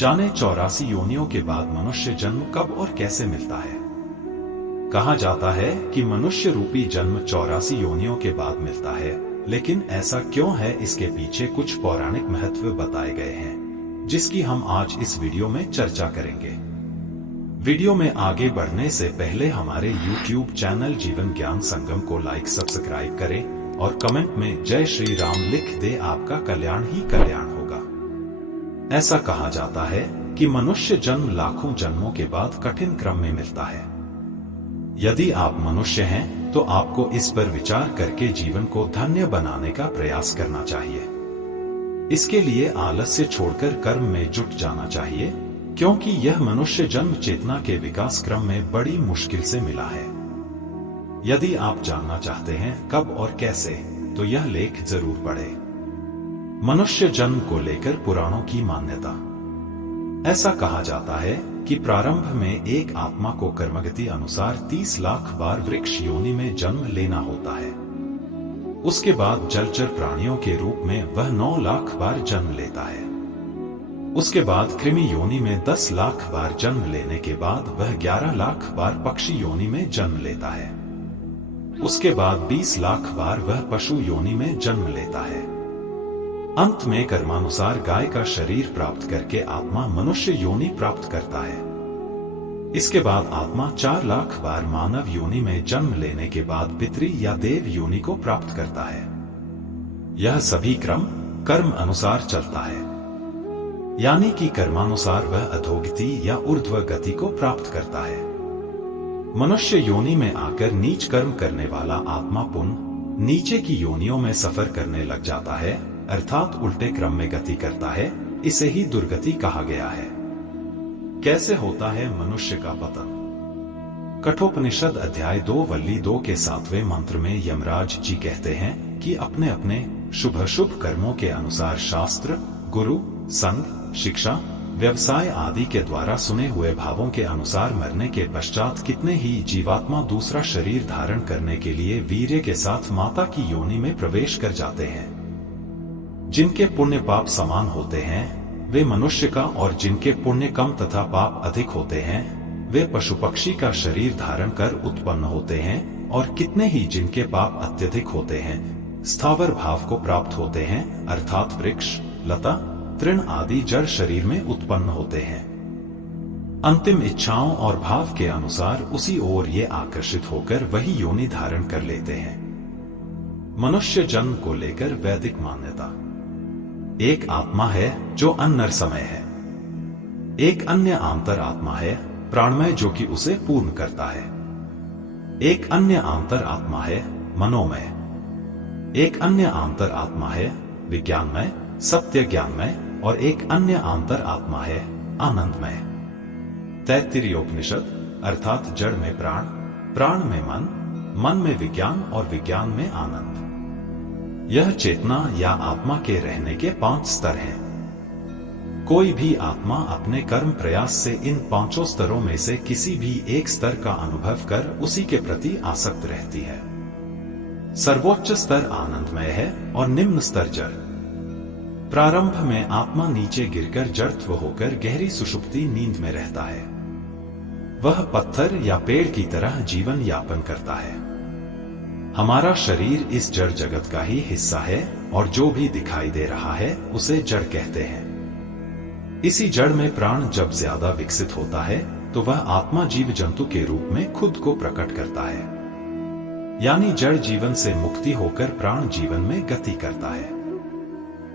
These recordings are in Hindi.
जाने 84 योनियों के बाद मनुष्य जन्म कब और कैसे मिलता है। कहा जाता है कि मनुष्य रूपी जन्म 84 योनियों के बाद मिलता है, लेकिन ऐसा क्यों है, इसके पीछे कुछ पौराणिक महत्व बताए गए हैं, जिसकी हम आज इस वीडियो में चर्चा करेंगे। वीडियो में आगे बढ़ने से पहले हमारे YouTube चैनल जीवन ज्ञान संगम को लाइक सब्सक्राइब करें और कमेंट में जय श्री राम लिख दे, आपका कल्याण ही कल्याण होगा। ऐसा कहा जाता है कि मनुष्य जन्म लाखों जन्मों के बाद कठिन क्रम में मिलता है। यदि आप मनुष्य हैं तो आपको इस पर विचार करके जीवन को धन्य बनाने का प्रयास करना चाहिए। इसके लिए आलस्य छोड़कर कर्म में जुट जाना चाहिए, क्योंकि यह मनुष्य जन्म चेतना के विकास क्रम में बड़ी मुश्किल से मिला है। यदि आप जानना चाहते हैं कब और कैसे, तो यह लेख जरूर पढ़ें। मनुष्य जन्म को लेकर पुराणों की मान्यता। ऐसा कहा जाता है कि प्रारंभ में एक आत्मा को कर्मगति अनुसार 30 लाख बार वृक्ष योनि में जन्म लेना होता है। उसके बाद जलचर प्राणियों के रूप में वह 9 लाख बार जन्म लेता है। उसके बाद कृमि योनि में 10 लाख बार जन्म लेने के बाद वह 11 लाख बार पक्षी योनि में जन्म लेता है। उसके बाद 20 लाख बार वह पशु योनि में जन्म लेता है। अंत में कर्मानुसार गाय का शरीर प्राप्त करके आत्मा मनुष्य योनि प्राप्त करता है। इसके बाद आत्मा 4 लाख बार मानव योनि में जन्म लेने के बाद पितृ या देव योनि को प्राप्त करता है। यह सभी क्रम कर्म अनुसार चलता है, यानी कि कर्मानुसार वह अधोगति या ऊर्ध्व गति को प्राप्त करता है। मनुष्य योनि में आकर नीच कर्म करने वाला आत्मा पुनः नीचे की योनियों में सफर करने लग जाता है, अर्थात उल्टे क्रम में गति करता है। इसे ही दुर्गति कहा गया है। कैसे होता है मनुष्य का पतन? कठोपनिषद अध्याय 2 वल्ली 2 के 7वें मंत्र में यमराज जी कहते हैं कि अपने अपने शुभ शुभ कर्मों के अनुसार शास्त्र, गुरु, संग, शिक्षा, व्यवसाय आदि के द्वारा सुने हुए भावों के अनुसार मरने के पश्चात कितने ही जीवात्मा दूसरा शरीर धारण करने के लिए वीर्य के साथ माता की योनि में प्रवेश कर जाते हैं। जिनके पुण्य पाप समान होते हैं वे मनुष्य का, और जिनके पुण्य कम तथा पाप अधिक होते हैं वे पशु पक्षी का शरीर धारण कर उत्पन्न होते हैं, और कितने ही जिनके पाप अत्यधिक होते हैं स्थावर भाव को प्राप्त होते हैं, अर्थात वृक्ष, लता, तृण आदि जड़ शरीर में उत्पन्न होते हैं। अंतिम इच्छाओं और भाव के अनुसार उसी ओर ये आकर्षित होकर वही योनि धारण कर लेते हैं। मनुष्य जन्म को लेकर वैदिक मान्यता। एक आत्मा है जो अनर समय है। एक अन्य आंतर आत्मा है प्राणमय, जो कि उसे पूर्ण करता है। एक अन्य आंतर आत्मा है मनोमय। एक अन्य आंतर आत्मा है विज्ञानमय, सत्य ज्ञानमय, और एक अन्य आंतर आत्मा है आनंदमय। तैत्तिरीयोपनिषद अर्थात जड़ में प्राण, प्राण में मन, मन में विज्ञान और विज्ञान में आनंद। यह चेतना या आत्मा के रहने के 5 स्तर हैं। कोई भी आत्मा अपने कर्म प्रयास से इन 5 स्तरों में से किसी भी एक स्तर का अनुभव कर उसी के प्रति आसक्त रहती है। सर्वोच्च स्तर आनंदमय है और निम्न स्तर जड़। प्रारंभ में आत्मा नीचे गिरकर जड़त्व होकर गहरी सुषुप्ति नींद में रहता है। वह पत्थर या पेड़ की तरह जीवन यापन करता है। हमारा शरीर इस जड़ जगत का ही हिस्सा है, और जो भी दिखाई दे रहा है उसे जड़ कहते हैं। इसी जड़ में प्राण जब ज्यादा विकसित होता है तो वह आत्मा जीव जंतु के रूप में खुद को प्रकट करता है, यानी जड़ जीवन से मुक्ति होकर प्राण जीवन में गति करता है।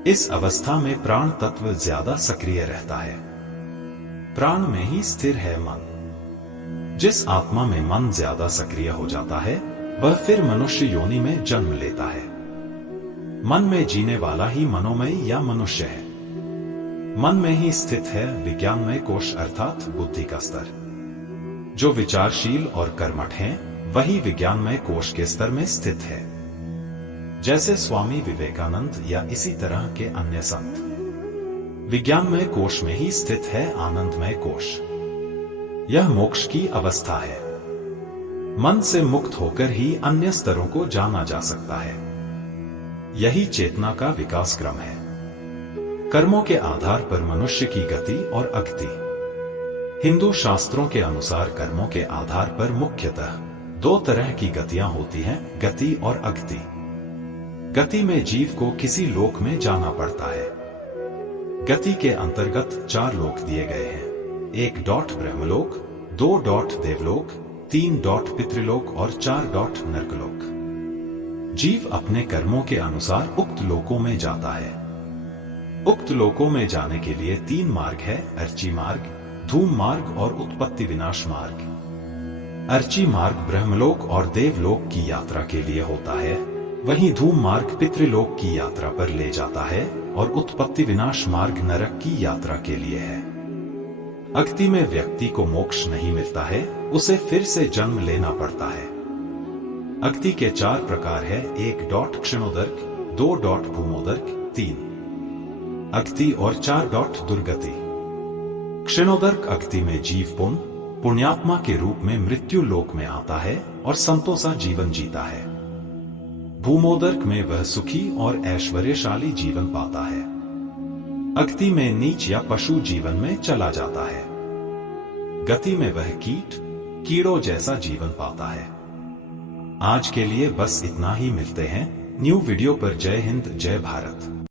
इस अवस्था में प्राण तत्व ज्यादा सक्रिय रहता है। प्राण में ही स्थिर है मन। जिस आत्मा में मन ज्यादा सक्रिय हो जाता है वह फिर मनुष्य योनि में जन्म लेता है। मन में जीने वाला ही मनोमय या मनुष्य है। मन में ही स्थित है विज्ञानमय कोश अर्थात बुद्धि का स्तर। जो विचारशील और कर्मठ हैं वही विज्ञानमय कोश के स्तर में स्थित है, जैसे स्वामी विवेकानंद या इसी तरह के अन्य संत। विज्ञानमय कोश में ही स्थित है आनंदमय कोश। यह मोक्ष की अवस्था है। मन से मुक्त होकर ही अन्य स्तरों को जाना जा सकता है। यही चेतना का विकास क्रम है। कर्मों के आधार पर मनुष्य की गति और अगति। हिंदू शास्त्रों के अनुसार कर्मों के आधार पर मुख्यतः दो तरह की गतियां होती हैं, गति और अगति। गति में जीव को किसी लोक में जाना पड़ता है। गति के अंतर्गत 4 लोक दिए गए हैं। 1 ब्रह्मलोक, 2 देवलोक, 3 पितृलोक और 4 नरकलोक। जीव अपने कर्मों के अनुसार उक्त लोकों में जाता है। उक्त लोकों में जाने के लिए 3 मार्ग है, अर्ची मार्ग, धूम मार्ग और उत्पत्ति विनाश मार्ग। अर्ची मार्ग ब्रह्मलोक और देवलोक की यात्रा के लिए होता है, वहीं धूम मार्ग पितृलोक की यात्रा पर ले जाता है और उत्पत्ति विनाश मार्ग नरक की यात्रा के लिए है। अगति में व्यक्ति को मोक्ष नहीं मिलता है, उसे फिर से जन्म लेना पड़ता है। अगति के 4 प्रकार है, 1 क्षणोदर्क, 2 भूमोदर्क, 3 अगति और 4 दुर्गति। क्षणोदर्क अगति में जीव पुण्यात्मा के रूप में मृत्यु लोक में आता है और संतों सा जीवन जीता है। भूमोदर्क में वह सुखी और ऐश्वर्यशाली जीवन पाता है। अगति में नीच या पशु जीवन में चला जाता है। गति में वह कीड़ों जैसा जीवन पाता है। आज के लिए बस इतना ही, मिलते हैं न्यू वीडियो पर। जय हिंद, जय भारत।